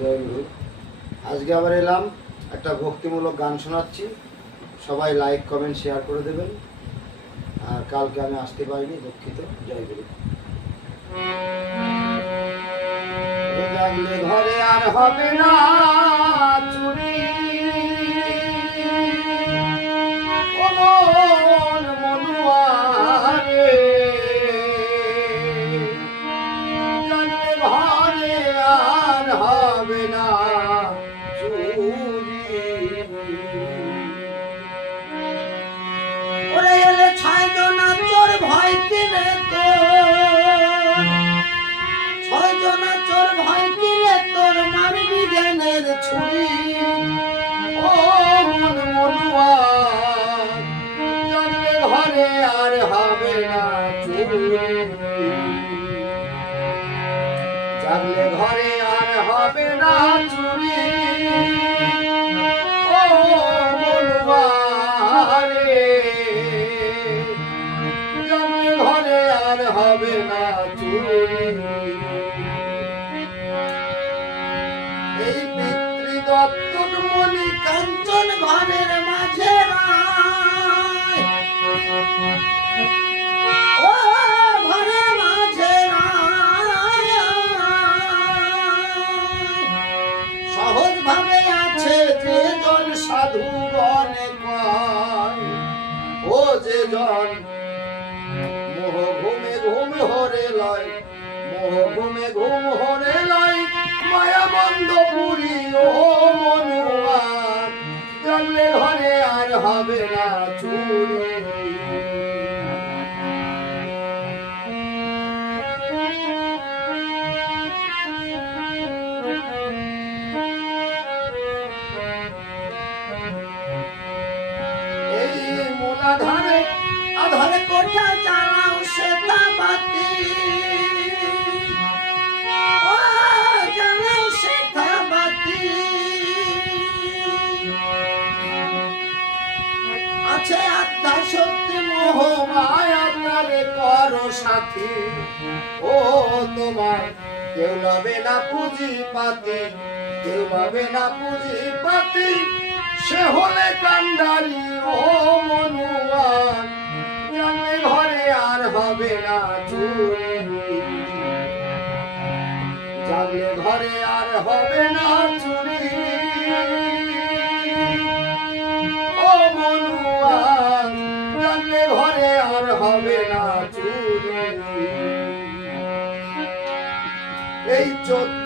জয় গুরু। আজকে আবার এলাম, একটা ভক্তিমূলক গান শোনাচ্ছি, সবাই লাইক কমেন্ট শেয়ার করে দেবেন। আর কালকে আমি আসতে পারিনি, দুঃখিত। জয় গুরু। জাগলে ঘরে আর হবে না চুরি, ও মন মনুয়ারে, জাগলে ঘরে আর হবে না চুরি। ওরে এলে ছয়জন চোর ভয় কিরে ছয়জন চোর ভয় কিরে তোর মারবি জ্ঞানের ছুরি। ও মন মনুয়া, জাগলে ঘরে আর হবে না চুরি, জাগলে ঘরে আর হবে না চুরি। ও মনুয়া রে, জাগলে ঘরে আর হবে না চুরি। এই পিতৃদত্তক মনি কাঞ্চন ঘরের মাঝে রায়, ও ঘরের মাঝে রায়, সহজ ভাবে আছে যে জন সাধু গণে কয়, ও যে জন মোহ ঘুমে ঘুম হরে লয়, মোহ ঘুমে ঘুম হরে লয়, মায়া বন্ধ পুরি। ও মনুয়া, জানলে ঘরে আর হবে না চুরি। এই মূলাধারে আধারে কোঠা জ্বালাও সেটা বাতি, ও জ্বালাও সেটা বাতি। আছে আত্মা সত্যি মোহ মায়া তারে করো সাথী। ও তোমার কেউ লবে না পুঁজি পাতি, কেউ লবে না পুঁজি পাতি, সে হলে কান্ডারি। ও মনুয়া, জানলে ঘরে আর হবে না চুরি, জানলে ঘরে আর হবে না চুরি। ও মনুয়া, জানলে ঘরে আর হবে না চুরি। এই 14